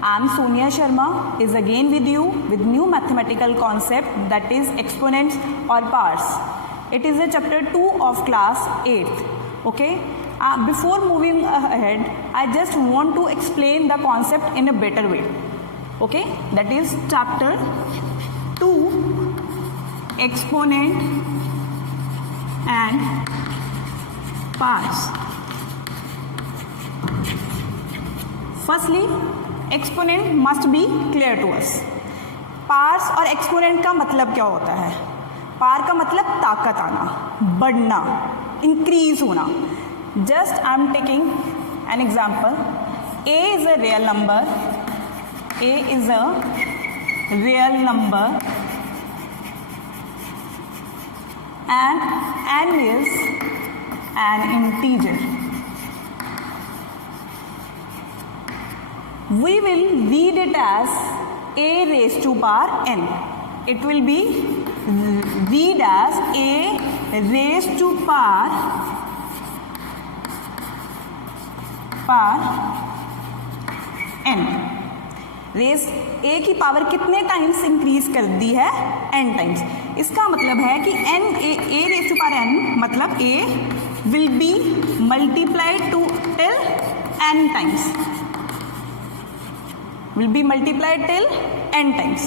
I'm Sonia Sharma is again with you with new mathematical concept, that is exponents or powers. It is a chapter 2 of class 8th. Okay. Before moving ahead, I just want to explain the concept in a better way. Okay, that is chapter 2, exponent and powers. Firstly, exponent must be clear to us. Powers और exponent का मतलब क्या होता है? पार का मतलब ताकत आना, बढ़ना, इंक्रीज होना. Just I am taking an example. A is a real number. A is a real number and n is an integer. We will read it as a raised to power n. It will be read as a raised to power n. Raise A की power कितने times increase कर दी है? n times. इसका मतलब है कि n A raise to power n मतलब a will be multiplied to till n times. Will be multiplied till n times.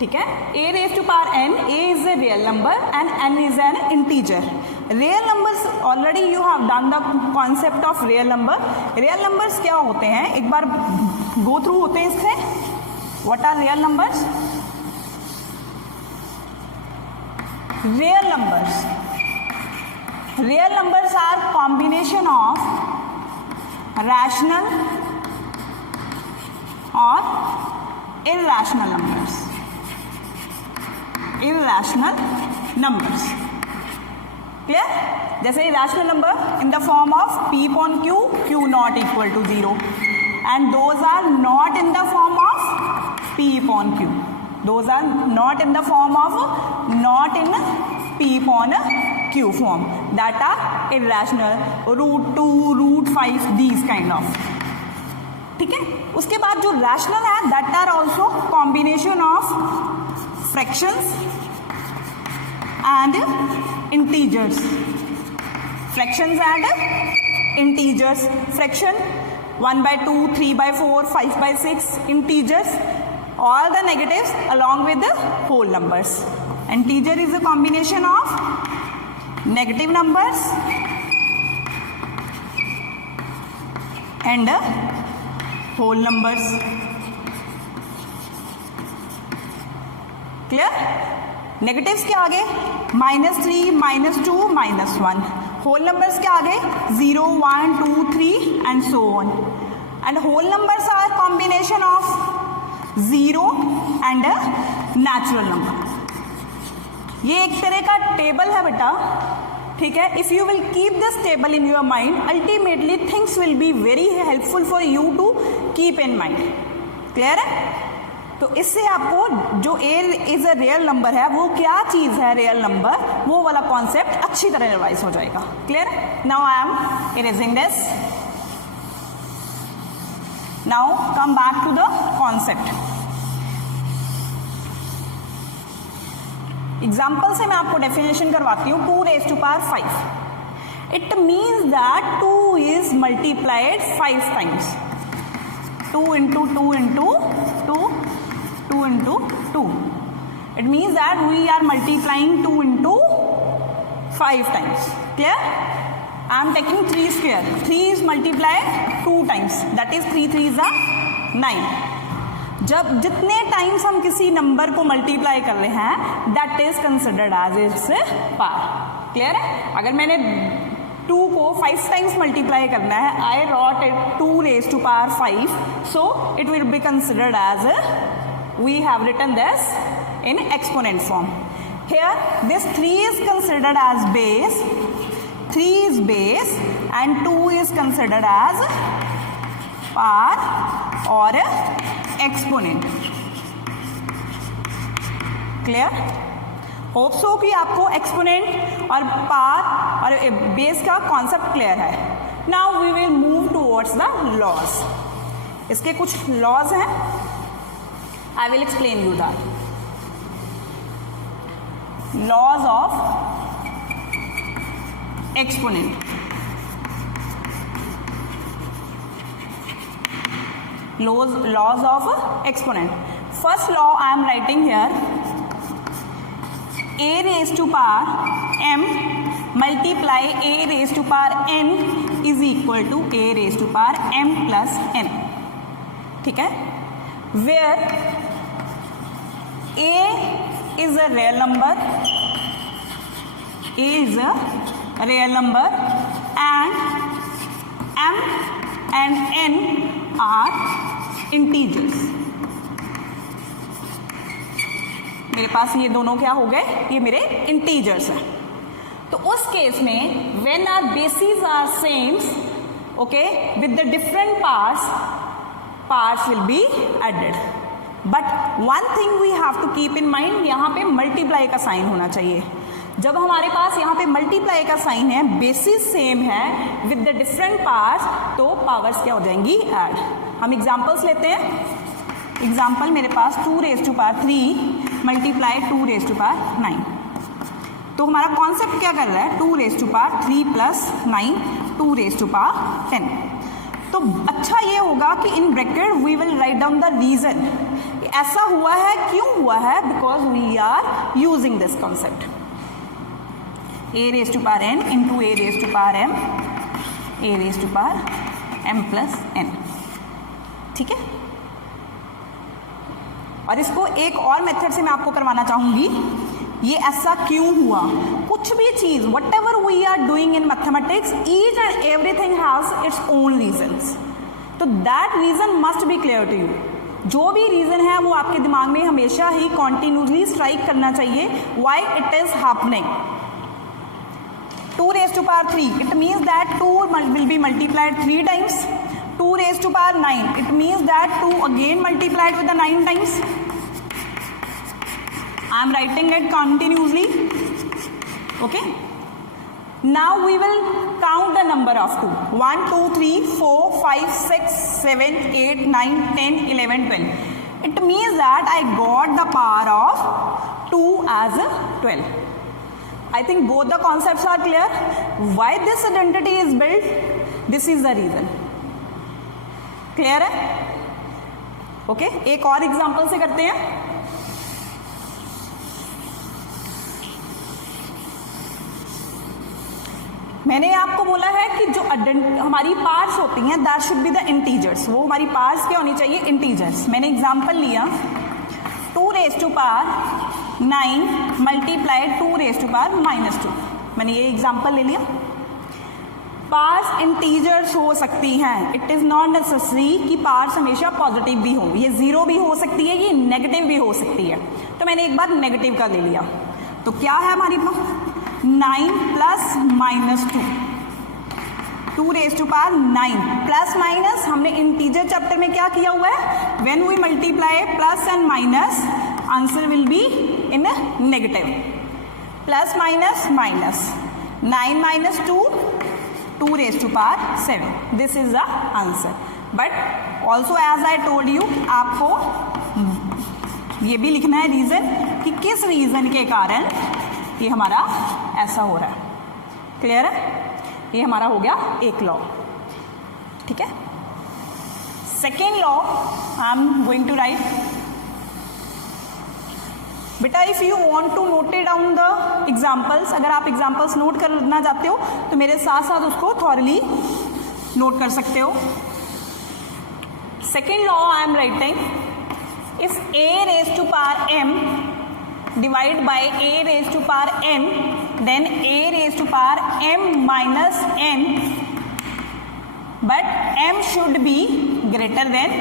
ठीक है. a raise to power n, a is a real number and n is an integer. Real numbers already you have done the concept of real number. Real numbers क्या होते हैं? एक बार go through होते हैं इससे. What are real numbers? Real numbers are combination of rational और irrational numbers. Clear? जैसे irrational number in the form of p upon q, q not equal to 0, and those are not in the form of p upon q. Those are not in the form of not in p upon q form. That are irrational. √2, √5, these kind of. ठीक है. उसके बाद जो rational है, that are also combination of fractions and integers. Fractions and integers. Fraction 1/2, 3/4, 5/6. Integers, all the negatives along with the whole numbers. Integer is a combination of negative numbers and whole numbers. Clear? Negatives के आगे -3, -2, -1. Whole numbers के आगे 0, 1, 2, 3 and so on. And whole numbers are combination of 0 and natural number. ये एक तरह का table है बेटा. ठीक है. If you will keep this table in your mind, ultimately things will be very helpful for you to keep in mind. Clear है? तो इससे आपको जो a is a real number है, वो क्या चीज है रियल नंबर, वो वाला कॉन्सेप्ट अच्छी तरह रिवाइज हो जाएगा. Clear? Now I am erasing this. Now come back to the concept. Example से मैं आपको डेफिनेशन करवाती हूँ. 2 raised to power 5. It means that 2 is multiplied 5 times. 2 into 2 into 2, 2 into 2. It means that we are multiplying 2 into 5 times. Clear? I am taking 3 square. 3 is multiplied 2 times. That is 3 3s are 9. जब जितने times हम किसी number को multiply कर रहे हैं, that is considered as its power. Clear है? अगर मैंने 2 को 5 टाइम्स मल्टीप्लाई करना है, आई rot it 2 raised to power 5, so it will be considered as we have written this in exponent form. Here this 3 is considered as base, 3 is base and 2 is considered as power or exponent. Clear? Hope so कि आपको exponent और power और base का concept clear है. Now we will move towards the laws. इसके कुछ laws हैं, I will explain you that. Laws of exponent. Laws of exponent. First law I am writing here, a raised to power m multiply a raised to power n is equal to a raised to power m plus n. ठीक है, where a is a real number, a is a real number and m and n are integers. मेरे पास ये दोनों क्या हो गए, ये मेरे इंटीजर्स हैं. तो उस केस में when are basis are sames, okay, with the different parts will be added. But one thing we have to keep in mind, यहाँ पे मल्टीप्लाई का साइन होना चाहिए. जब हमारे पास यहाँ पे मल्टीप्लाई का साइन है, बेसिस सेम है विद द डिफरेंट पार्ट्स, तो पावर्स क्या हो जाएंगी, ऐड. हम एग्जाम्पल्स लेते हैं. एग्जाम्पल मेरे पास 2 raised to power 3 multiply 2 raised to power 9. तो हमारा कॉन्सेप्ट क्या कर रहा है, 2 raised to power 3 plus 9 2 raised to power 10. तो अच्छा ये होगा कि in bracket we will write down the reason. ऐसा हुआ है, क्यों हुआ है, because we are using this concept. a raised to power n into a raised to power m, a raised to power m plus n. ठीक है, और इसको एक और मेथड से मैं आपको करवाना चाहूंगी. ये ऐसा क्यों हुआ, कुछ भी चीज whatever we are doing in mathematics, each and everything has its own reasons. तो that reason must be clear to you. जो भी रीजन है वो आपके दिमाग में हमेशा ही कॉन्टिन्यूसली स्ट्राइक करना चाहिए. Why it is happening. 2 raised to power 3, it means that 2 will be multiplied 3 times. 2 raised to power 9, it means that 2 again multiplied with the 9 times. I am writing it continuously. Okay. Now we will count the number of 2. 1, 2, 3, 4, 5, 6, 7, 8, 9, 10, 11, 12. It means that I got the power of 2 as 12. I think both the concepts are clear. Why this identity is built? This is the reason. Clear है? Okay. एक और example से करते हैं. मैंने आपको बोला है कि जो हमारी पार्ट्स होती हैं that should be the integers. वो हमारी पार्ट्स क्या होनी चाहिए, इंटीजर्स. मैंने एग्जाम्पल लिया 2 raised to power 9 multiplied 2 raised to power -2. मैंने ये एग्जाम्पल ले लिया. पार्ट्स इंटीजर्स हो सकती हैं. इट इज़ नॉट नेसेसरी कि पार्ट्स हमेशा पॉजिटिव भी हो. ये जीरो भी हो सकती है, ये नेगेटिव भी हो सकती है. तो मैंने एक बार नेगेटिव का ले लिया. तो क्या है हमारी पास 9 plus -2. 2 raised to power 9 plus minus. हमने इंटीजर चैप्टर में क्या किया हुआ है, when we multiply plus and minus answer will be in negative. Plus minus minus 9 minus 2 2 raised to power 7. This is the answer. But also as I told you, आपको ये भी लिखना है रीजन कि किस रीजन के कारण ये हमारा ऐसा हो रहा है. क्लियर है? ये हमारा हो गया एक लॉ. ठीक है. Second law I am going to write. बेटा if you want to note it down the examples, अगर आप एग्जाम्पल्स नोट करना चाहते हो तो मेरे साथ साथ उसको थॉरली नोट कर सकते हो. Second law I am writing, if a raised to power m divide by a raised to power n, then a raised to power m minus n, but m should be greater than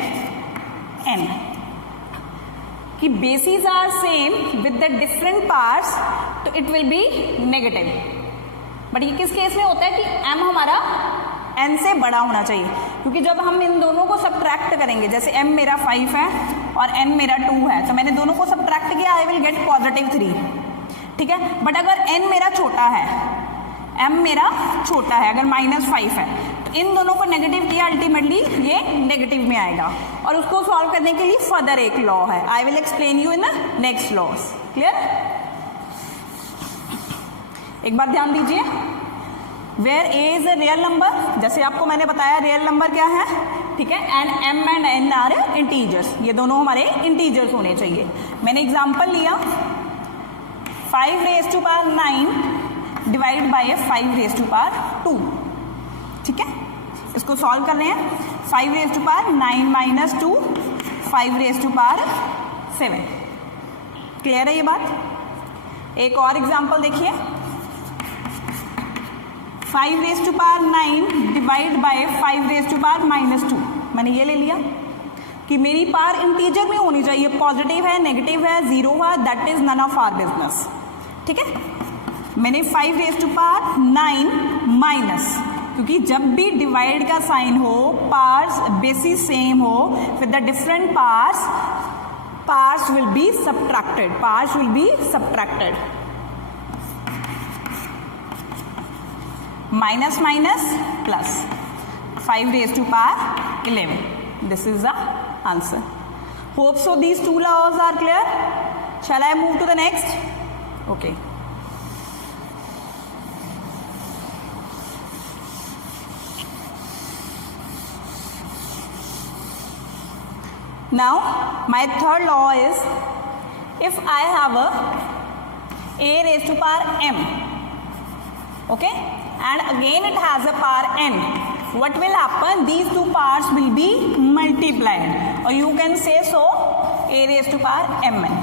n. कि bases are same with the different parts, तो it will be negative. But ये किस case में होता है कि m हमारा n से बड़ा होना चाहिए, क्योंकि जब हम इन दोनों को सब्ट्रैक्ट करेंगे, जैसे m मेरा 5 है और n मेरा 2 है, तो मैंने दोनों को सब्ट्रैक्ट किया, आई विल गेट +3. ठीक है. बट अगर n मेरा छोटा है, m मेरा छोटा है, अगर -5 है, इन दोनों को नेगेटिव किया, अल्टीमेटली ये नेगेटिव में आएगा। और उसको सॉल्व करने के लिए फर्दर एक लॉ है, I will explain you in the next laws. Clear? एक बार ध्यान दीजिए, where a is a real number, जैसे आपको मैंने बताया रियल नंबर क्या है, ठीक है, and m and n are integers, ये दोनों हमारे इंटीजर्स होने चाहिए। मैंने एग्जांपल लिया 5 raised to power 9 divide by 5 raised to power 2, ठीक है, इसको सॉल्व कर रहे हैं। 5 raised to power 9 minus 2, 5 raised to power 7। Clear है ये बात? एक और एग्जांपल देखिए, 5 raised to power 9 divide by 5 raised to power minus 2। मैंने ये ले लिया कि मेरी पावर इंटीजर में होनी चाहिए, पॉजिटिव है, नेगेटिव है, जीरो है, that is none of our business, ठीक है। मैंने 5 raised to power 9 माइनस, क्योंकि जब भी डिवाइड का साइन हो, पार्ट्स बेसिस सेम हो, with the different parts will be subtracted, minus minus plus, 5 raised to power 11, this is the answer. Hope so these two laws are clear. Shall I move to the next? Okay. Now my third law is, if I have a raised to power m, okay, and again it has a power n, what will happen? These two parts will be multiplied, or you can say so, a raised to power mn,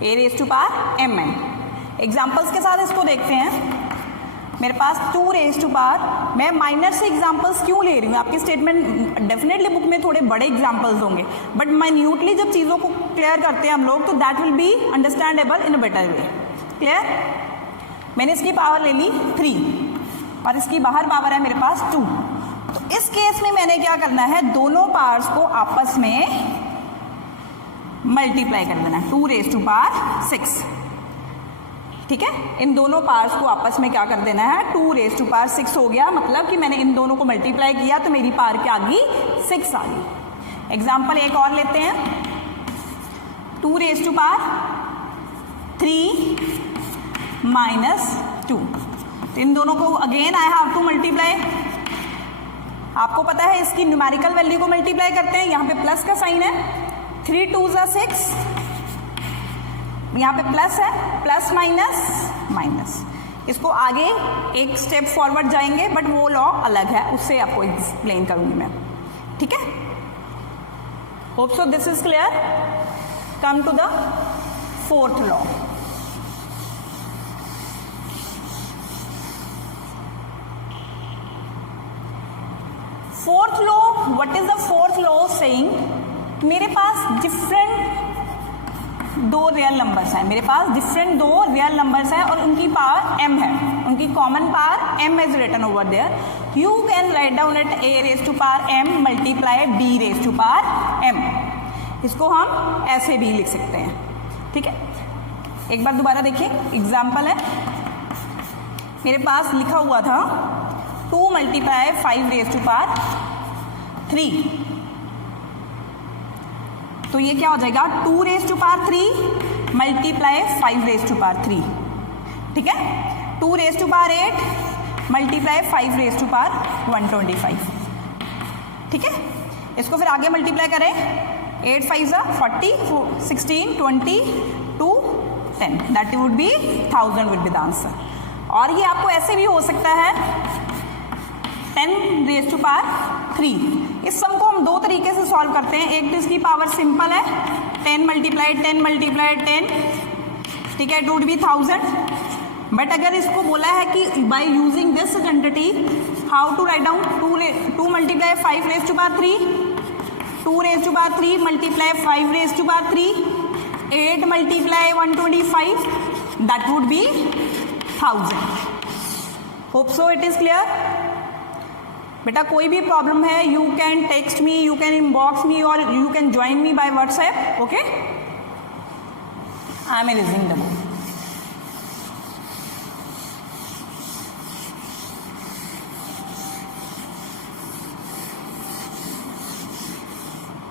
a raised to power mn. Examples के साथ इसको देखते हैं। मेरे पास 2 raised to power, मैं minor से examples क्यों ले रही हूँ? आपकी स्टेटमेंट डेफिनेटली बुक में थोड़े बड़े एग्जाम्पल्स होंगे, बट माइन्यूटली जब चीज़ों को क्लियर करते हैं हम लोग, तो that will be understandable in a better way. Clear? मैंने इसकी पावर ले ली 3 और इसकी बाहर पावर है मेरे पास 2। तो इस केस में मैंने क्या करना है, दोनों पावर्स को आपस में मल्टीप्लाई कर देना है, 2 raised to power 6, ठीक है। इन दोनों पावर्स को आपस में क्या कर देना है, 2 raised to power 6 हो गया, मतलब कि मैंने इन दोनों को मल्टीप्लाई किया तो मेरी पावर क्या आ गई, 6 आ गई। एग्जाम्पल एक और लेते हैं, 2 raised to power 3 माइनस 2, इन दोनों को again I have to multiply. आपको पता है इसकी न्यूमेरिकल वैल्यू को मल्टीप्लाई करते हैं, यहाँ पे प्लस का साइन है, 3 2 6, यहाँ पे प्लस है, प्लस माइनस माइनस। इसको आगे एक स्टेप फॉरवर्ड जाएंगे, बट वो लॉ अलग है, उससे आपको एक्सप्लेन करूंगी मैं, ठीक है। Hope so this is clear. Come to the 4th law. Fourth law, what is the 4th law saying? मेरे पास डिफरेंट 2 रियल नंबर्स हैं, मेरे पास डिफरेंट 2 रियल नंबर्स हैं और उनकी पावर m है, उनकी common power m is written over there. You can write down it a raised to power m multiply b raised to power m। इसको हम ऐसे भी लिख सकते हैं, ठीक है। एक बार दोबारा देखिए, एग्जाम्पल है, मेरे पास लिखा हुआ था 2 मल्टीप्लाई 5 raised to power 3, तो ये क्या हो जाएगा, 2 raised to power 3 multiply 5 raised to power 3, ठीक है। 2 raised to power 8 multiply 5 raised to power 125, ठीक है। इसको फिर आगे मल्टीप्लाई करें, 8 5 40, 16 20 2 10, that would be 1000 with the answer. और ये आपको ऐसे भी हो सकता है 10 raised to power 3। इस सम को हम 2 तरीके से सॉल्व करते हैं, एक तो इसकी पावर सिंपल है, 10 मल्टीप्लाई 10 मल्टीप्लाई 10, ठीक है, इट वुड बी 1000। बट अगर इसको बोला है कि by using this quantity, how to write down, 2 multiply 5 raised to power 3, 2 raised to power 3 multiply 5 raised to power 3, 8 multiply 125, that would be 1000। Hope so it is clear. बेटा कोई भी problem है, you can text me, you can inbox me, और you can join me by WhatsApp, okay. I am erasing the book.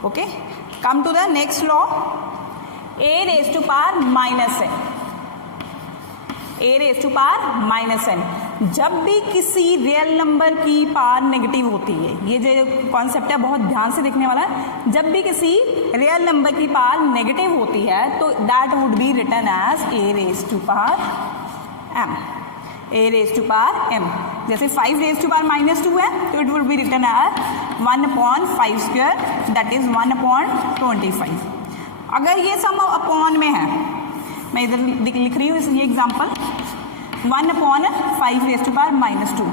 Okay, come to the next law, a raised to power minus n, a raised to power minus n। जब भी किसी real number की power negative होती है, ये जो concept है बहुत ध्यान से देखने वाला है, जब भी किसी रियल नंबर की पावर नेगेटिव होती है तो that would be written as a raised to power m, a raised to power m। जैसे 5 raised to power माइनस 2 है तो it would be written as 1/5 square, that is 1/25। अगर ये सम upon में है, मैं इधर लिख रही हूँ ये example, 1/5 raised to power minus 2।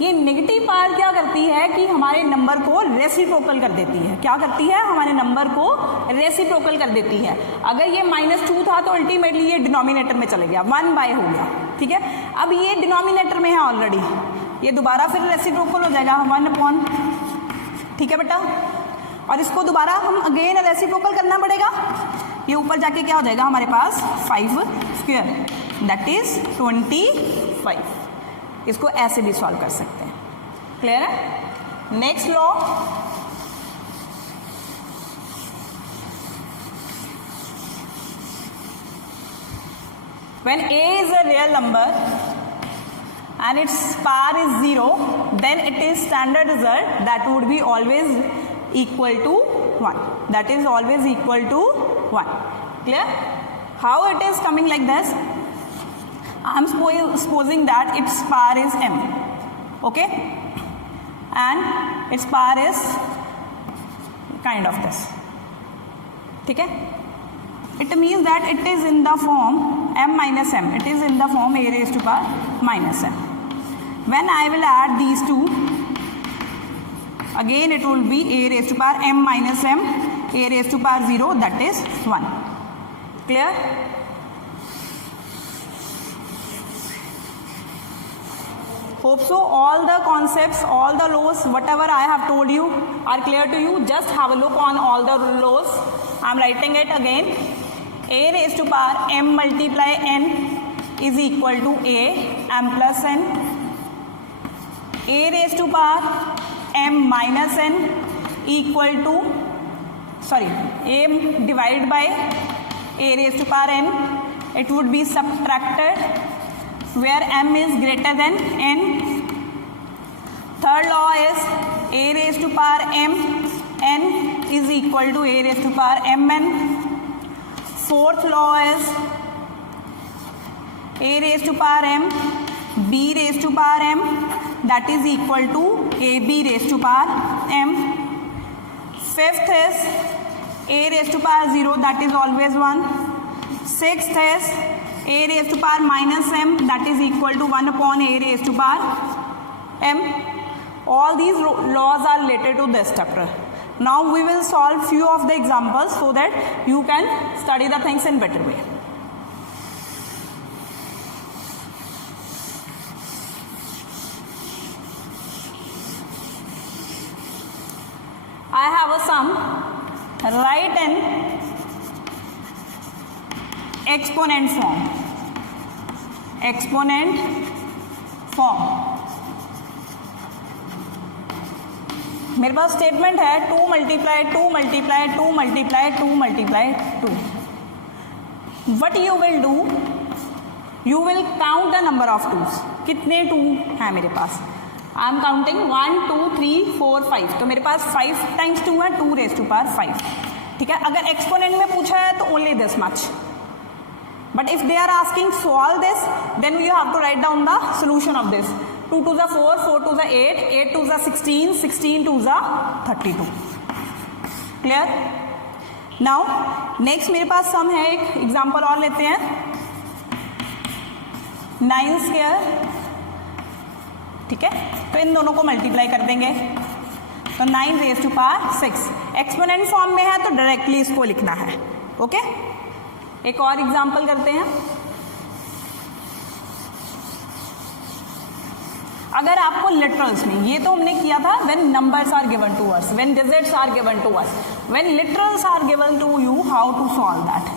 ये नेगेटिव पावर क्या करती है कि हमारे नंबर को रेसिप्रोकल कर देती है। क्या करती है? हमारे नंबर को रेसिप्रोकल कर देती है। अगर ये -2 था तो अल्टीमेटली ये डिनोमिनेटर में चले गया, 1/, हो गया। ठीक है, अब ये डिनोमिनेटर में है ऑलरेडी, ये दोबारा फिर रेसिप्रोकल हो जाएगा 1/, ठीक है बेटा, और इसको दोबारा हम अगेन रेसिप्रोकल करना पड़ेगा। ये ऊपर जाके क्या हो जाएगा हमारे पास 5 स्क्वायर, दैट इज 25। इसको ऐसे भी सॉल्व कर सकते हैं। क्लियर है? Next law, when a is a real number and its power is 0, then it is standard result that would be always equal to 1, that is always equal to 1. Clear? How it is coming like this? I am supposing that its power is m, okay, and its power is kind of this, ठीक है? It means that it is in the form m minus m, it is in the form a raised to power minus m. When I will add these two, again it will be a raised to power m minus m, a raised to power 0, that is 1. Clear? Hope so all the concepts, all the laws, whatever I have told you are clear to you. Just have a look on all the laws. I am writing it again. A raised to power m multiply n is equal to a m plus n. A raised to power m minus n equal to, m divided by a raised to power n. It would be subtracted where m is greater than n. Third law is a raised to power m n is equal to a raised to power mn. Fourth law is a raised to power m b raised to power m, that is equal to ab raised to power m. Fifth is a raised to power 0, that is always 1. Sixth is a raised to power minus m, that is equal to 1/a raised to power m. All these laws are related to this chapter. Now we will solve few of the examples so that you can study the things in better way. I have a sum, write in exponent form. Exponent form. मेरे पास statement है 2 multiply 2 multiply 2 multiply 2 multiply 2. What you will do? You will count the number of 2s. कितने 2 हैं मेरे पास? I am counting 1 2 3 4 5. तो मेरे पास 5 times 2 है, 2 raised to power 5. ठीक है, अगर एक्सपोनेंट में पूछा है तो only this much. But if they are asking solve this, then you have to write down the solution of this. 2 to the 4, 4 to the 8, 8 to the 16, 16 to the 32. Clear? Now next मेरे पास सम है, एक example और लेते हैं. 9 square, ठीक है, तो इन दोनों को मल्टीप्लाई कर देंगे तो 9 raise to power 6. Exponent form में है तो डायरेक्टली इसको लिखना है. ओके, एक और एग्जाम्पल करते हैं. अगर आपको लिटरल्स में, ये तो हमने किया था when numbers are given to us, when digits are given to us, when literals are given to you, how to solve that.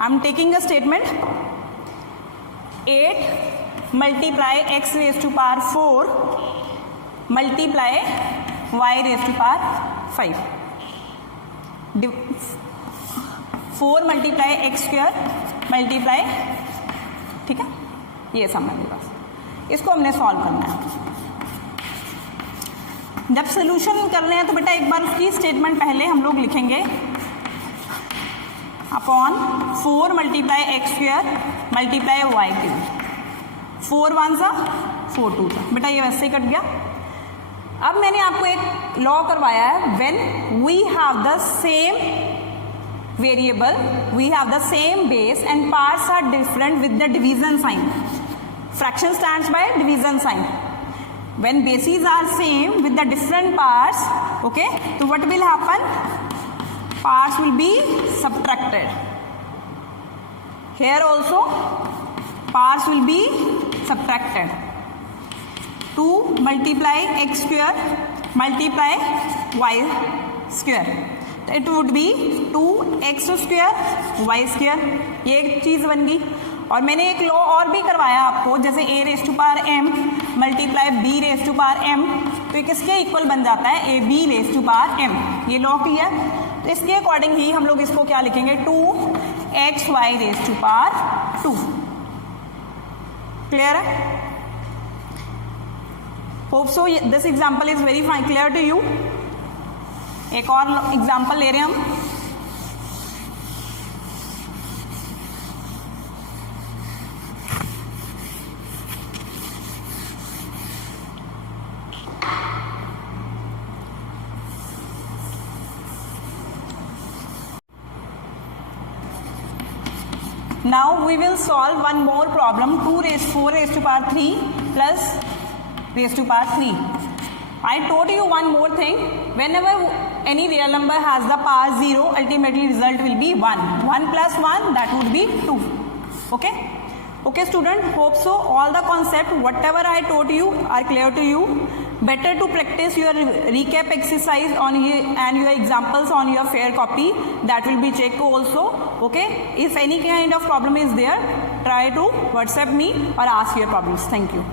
I am taking a statement 8 multiply x raise to power 4 multiply y raise to power 5. 4 multiply x square multiply, ठीक है, ये सब मेरे पास, इसको हमने solve करना है। जब सोल्यूशन कर रहे हैं तो बेटा एक बार उसकी स्टेटमेंट पहले हम लोग लिखेंगे, upon 4 multiply x square multiply y cube, 4 1 सा 4 2 सा, बेटा ये वैसे ही कट गया। अब मैंने आपको एक लॉ करवाया है, when we have the same variable, we have the same base and parts are different with the division sign, fraction stands by division sign, when bases are same with the different parts, okay, so what will happen, parts will be subtracted, here also parts will be subtracted, 2 multiply x square multiply y square, it would be 2x square y square, ये एक चीज बन गई। और मैंने एक law और भी करवाया आपको, जैसे a raise to power m multiply b raise to power m, तो ये किसके इक्वल बन जाता है, a b raise to power m, ये लॉ क्लियर। तो इसके अकॉर्डिंग ही हम लोग इसको क्या लिखेंगे, 2xy raise to power 2, clear है। Hope so this example is very fine clear to you. एक और एग्जाम्पल ले रहे हैं हम, now we will solve one more problem, 4 raised to power 3 plus raised to power 3. I told you one more thing, whenever any real number has the power 0, ultimately result will be 1. 1 plus 1, that would be 2. Okay? Okay student, hope so all the concept whatever I told you are clear to you. Better to practice your recap exercise on and your examples on your fair copy, that will be checked also. Okay, if any kind of problem is there, try to WhatsApp me or ask your problems. Thank you.